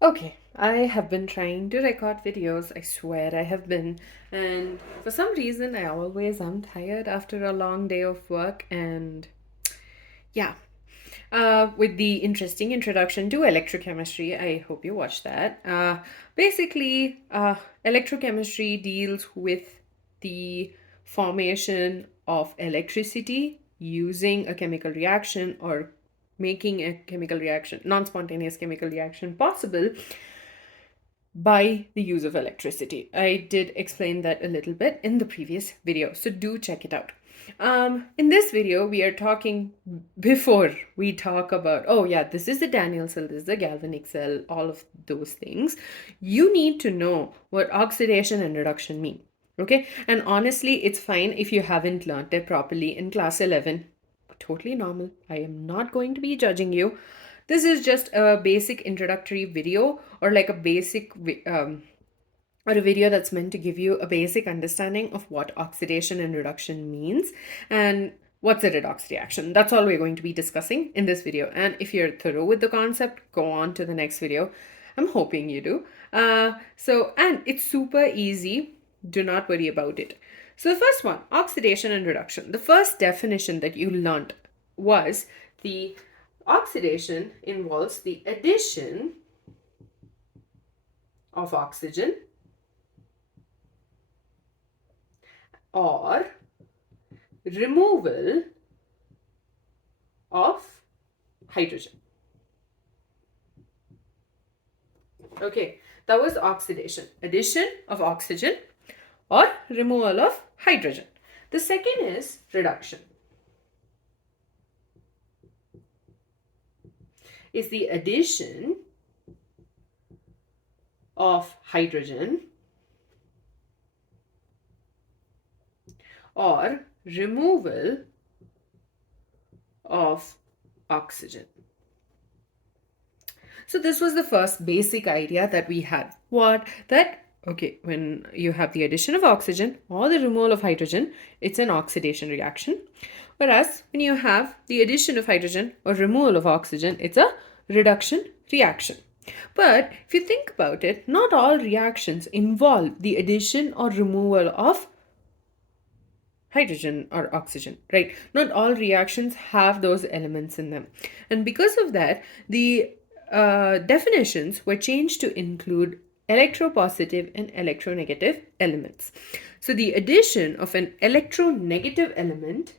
Okay, I have been trying to record videos. I swear I have been. And for some reason, I always am tired after a long day of work. And yeah, with the interesting introduction to electrochemistry, I hope you watched that. Basically, electrochemistry deals with the formation of electricity using a chemical reaction or making a chemical reaction, non spontaneous chemical reaction possible by the use of electricity. I did explain that a little bit in the previous video, so do check it out. In this video, we are talking before we talk about, oh yeah, this is the Daniel cell, this is the galvanic cell, all of those things. You need to know what oxidation and reduction mean. Okay, and honestly, it's fine if you haven't learned it properly in class 11. Totally normal. I am not going to be judging you. This is just a basic introductory video or like a basic or a video that's meant to give you a basic understanding of what oxidation and reduction means and what's a redox reaction. That's all we're going to be discussing in this video. And if you're thorough with the concept, go on to the next video. I'm hoping you do. And it's super easy. Do not worry about it. So the first one, oxidation and reduction. The first definition that you learned was the oxidation involves the addition of oxygen or removal of hydrogen. Okay, that was oxidation, addition of oxygen or removal of hydrogen. The second is reduction. Is the addition of hydrogen or removal of oxygen. So this was the first basic idea that we had. Okay, when you have the addition of oxygen or the removal of hydrogen, it's an oxidation reaction. Whereas when you have the addition of hydrogen or removal of oxygen, it's a reduction reaction. But if you think about it, not all reactions involve the addition or removal of hydrogen or oxygen, right? Not all reactions have those elements in them. And because of that, the definitions were changed to include electropositive and electronegative elements. So the addition of an electronegative element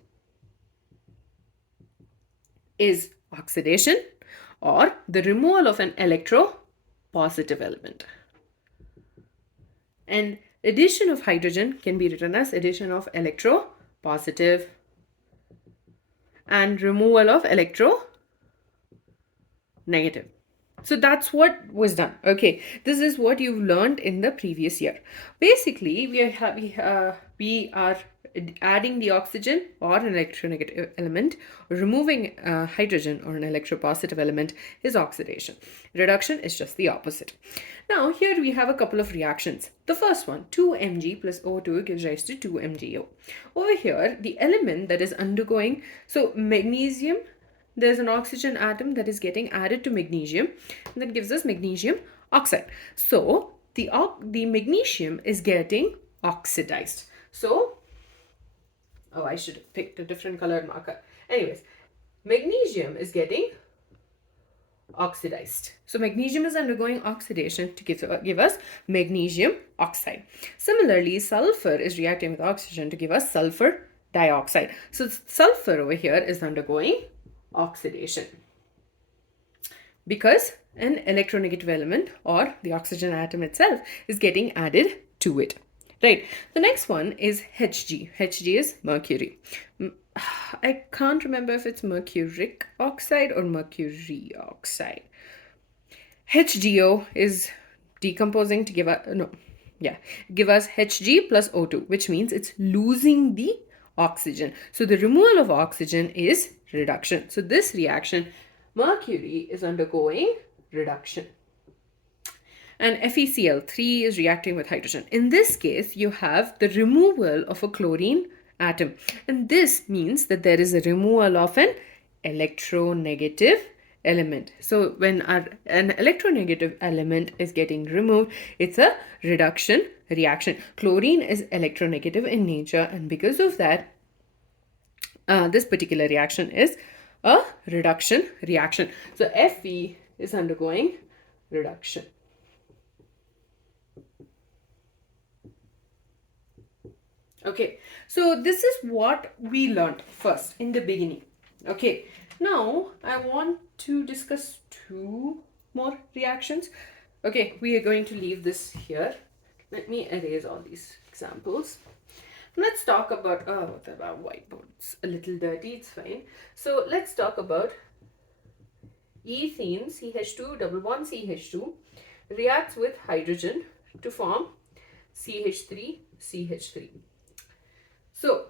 is oxidation or the removal of an electropositive element. And addition of hydrogen can be written as addition of electropositive and removal of electronegative. So that's what was done. Okay, this is what you've learned in the previous year. Basically, we are adding the oxygen or an electronegative element, removing hydrogen or an electropositive element is oxidation. Reduction is just the opposite. Now here we have a couple of reactions. The first one, 2Mg plus O2 gives rise to 2MgO. Over here, the element that is undergoing, so magnesium, there's an oxygen atom that is getting added to magnesium, and that gives us magnesium oxide. So the magnesium is getting oxidized. So, oh, I should have picked a different colored marker. Anyways, magnesium is getting oxidized. So magnesium is undergoing oxidation to give us magnesium oxide. Similarly, sulfur is reacting with oxygen to give us sulfur dioxide. So sulfur over here is undergoing oxidation because an electronegative element or the oxygen atom itself is getting added to it. Right. The next one is Hg. Hg is mercury. I can't remember if it's mercuric oxide or mercury oxide. HgO is decomposing to give us Hg plus O2, which means it's losing the oxygen. So the removal of oxygen is reduction. So this reaction, mercury is undergoing reduction. And FeCl3 is reacting with hydrogen. In this case, you have the removal of a chlorine atom. And this means that there is a removal of an electronegative element. So when an electronegative element is getting removed, it's a reduction reaction. Chlorine is electronegative in nature, and because of that, this particular reaction is a reduction reaction. So Fe is undergoing reduction. Okay, so this is what we learned first in the beginning. Okay, now I want to discuss two more reactions. Okay, we are going to leave this here. Let me erase all these examples. Let's talk about, oh, the whiteboard's a little dirty, it's fine. So let's talk about ethene, CH2, double bond CH2, reacts with hydrogen to form CH3, CH3. So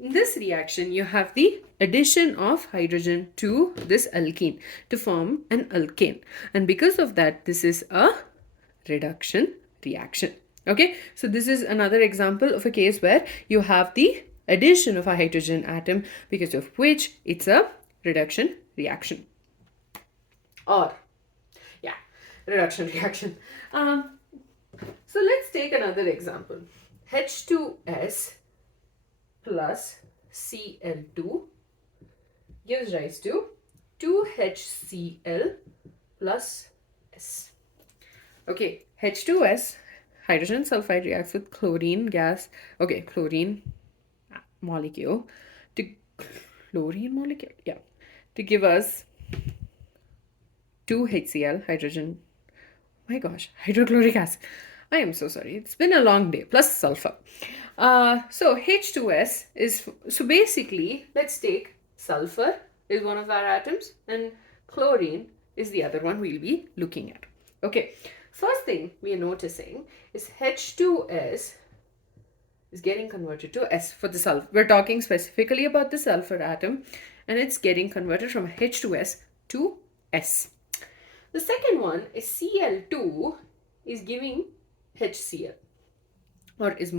in this reaction, you have the addition of hydrogen to this alkene to form an alkane. And because of that, this is a reduction reaction. Okay, so this is another example of a case where you have the addition of a hydrogen atom, because of which it's a reduction reaction. Or, yeah, reduction reaction. So let's take another example. H2S plus Cl2 gives rise to 2HCl plus S. Okay, H2S, hydrogen sulfide, reacts with chlorine gas, okay, chlorine molecule, to give us 2HCl, hydrogen, my gosh, hydrochloric acid. I am so sorry. It's been a long day, plus sulfur. So H2S is, so basically, let's take sulfur is one of our atoms and chlorine is the other one we'll be looking at. Okay, first thing we are noticing is H2S is getting converted to S for the sulfur. We're talking specifically about the sulfur atom, and it's getting converted from H2S to S. The second one is Cl2 is giving HCl, or is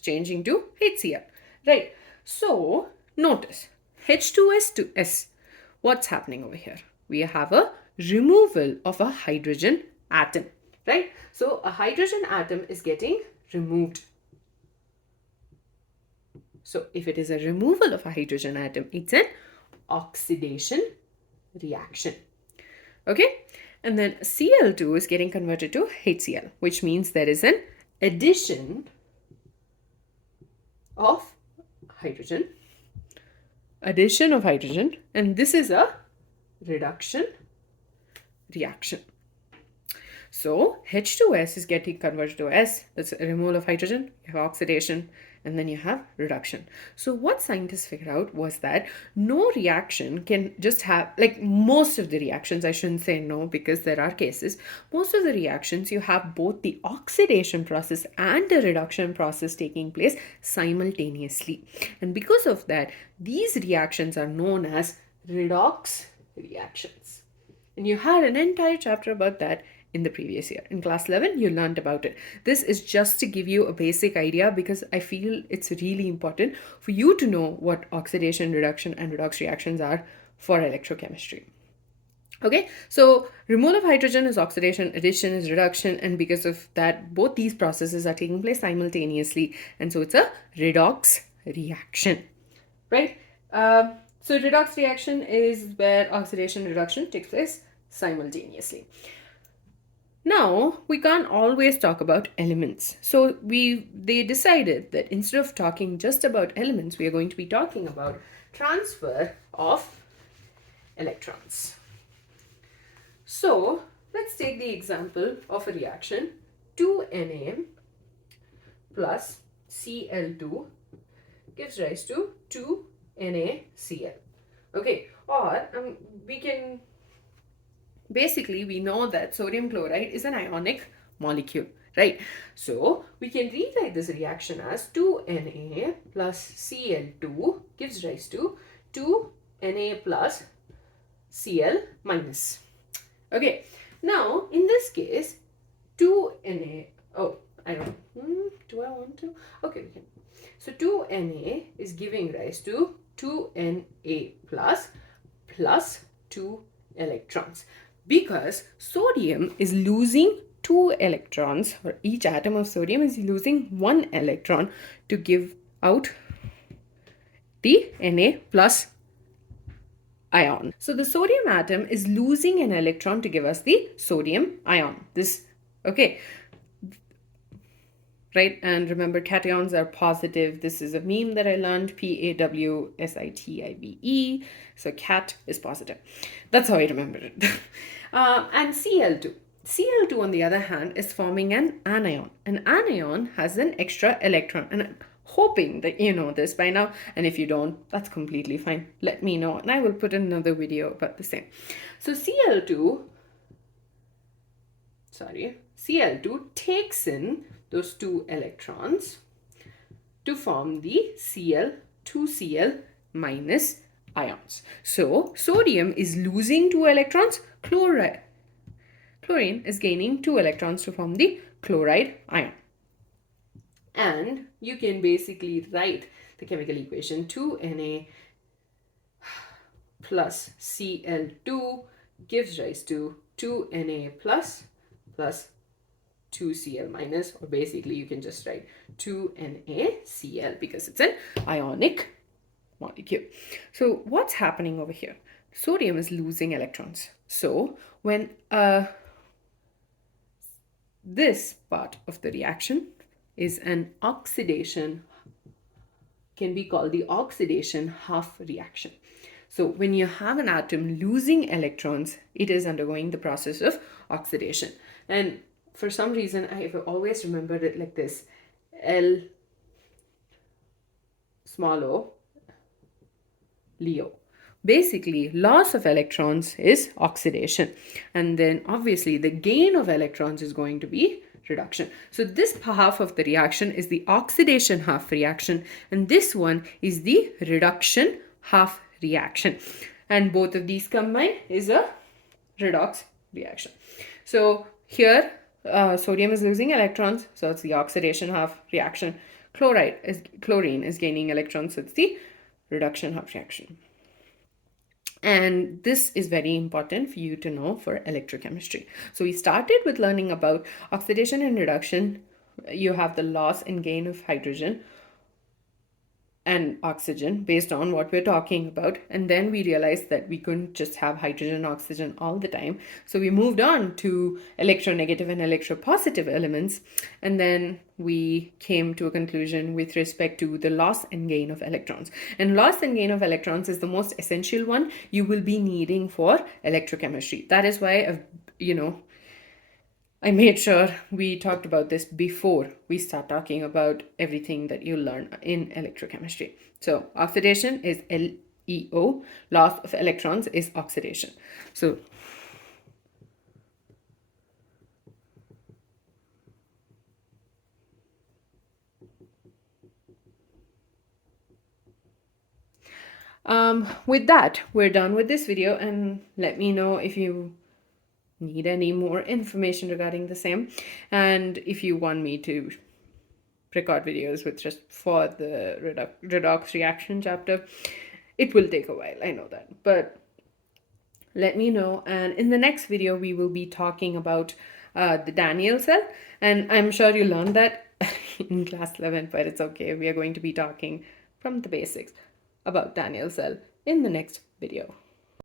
changing to HCl, right? So notice H2S to S. What's happening over here? We have a removal of a hydrogen atom, right? So a hydrogen atom is getting removed. So if it is a removal of a hydrogen atom, it's an oxidation reaction. Okay, and then Cl2 is getting converted to HCl, which means there is an addition of hydrogen, and this is a reduction reaction. So H2S is getting converted to S, that's a removal of hydrogen, you have oxidation, and then you have reduction. So what scientists figured out was that no reaction can just have, like most of the reactions, I shouldn't say no because there are cases, most of the reactions you have both the oxidation process and the reduction process taking place simultaneously. And because of that, these reactions are known as redox reactions. And you had an entire chapter about that in the previous year. In class 11, you learned about it. This is just to give you a basic idea because I feel it's really important for you to know what oxidation, reduction, and redox reactions are for electrochemistry. Okay, so removal of hydrogen is oxidation, addition is reduction, and because of that, both these processes are taking place simultaneously, and so it's a redox reaction, right? So redox reaction is where oxidation and reduction takes place simultaneously. Now, we can't always talk about elements. So they decided that instead of talking just about elements, we are going to be talking about transfer of electrons. So let's take the example of a reaction 2Na plus Cl2 gives rise to 2NaCl. Okay, or we can basically, we know that sodium chloride is an ionic molecule, right? So we can rewrite this reaction as 2Na plus Cl2 gives rise to 2Na plus Cl minus. Okay, now in this case, 2Na, oh, I don't know, do I want to? Okay, we can. So 2Na is giving rise to 2Na plus 2L electrons because sodium is losing 2 electrons, or each atom of sodium is losing 1 electron to give out the Na plus ion. So the sodium atom is losing an electron to give us the sodium ion. Okay, right? And remember, cations are positive. This is a meme that I learned, Pawsitive. So cat is positive. That's how I remember it. And Cl2. Cl2, on the other hand, is forming an anion. An anion has an extra electron. And I'm hoping that you know this by now. And if you don't, that's completely fine. Let me know. And I will put in another video about the same. So Cl2 takes in those 2 electrons to form the Cl2Cl minus ions. So sodium is losing 2 electrons, chlorine is gaining 2 electrons to form the chloride ion. And you can basically write the chemical equation 2Na plus Cl2 gives rise to 2Na plus 2Cl minus, or basically you can just write 2NaCl because it's an ionic molecule. So what's happening over here? Sodium is losing electrons. So when this part of the reaction is an oxidation, can be called the oxidation half reaction. So when you have an atom losing electrons, it is undergoing the process of oxidation. And for some reason, I have always remembered it like this: L small o, Leo. Basically, loss of electrons is oxidation. And then obviously the gain of electrons is going to be reduction. So this half of the reaction is the oxidation half reaction. And this one is the reduction half reaction. And both of these combined is a redox reaction. So here, sodium is losing electrons, so it's the oxidation half reaction. Chlorine is gaining electrons, so it's the reduction half reaction. And this is very important for you to know for electrochemistry. So we started with learning about oxidation and reduction. You have the loss and gain of hydrogen and oxygen based on what we're talking about. And then we realized that we couldn't just have hydrogen and oxygen all the time. So we moved on to electronegative and electropositive elements. And then we came to a conclusion with respect to the loss and gain of electrons. And loss and gain of electrons is the most essential one you will be needing for electrochemistry. That is why I made sure we talked about this before we start talking about everything that you learn in electrochemistry. So oxidation is LEO, loss of electrons is oxidation. So with that, we're done with this video, and let me know if you need any more information regarding the same, and if you want me to record videos with just for the redox reaction chapter. It will take a while, I know that, but let me know. And in the next video we will be talking about the Daniell cell, and I'm sure you learned that in class 11, but it's okay. We are going to be talking from the basics about Daniell cell in the next video.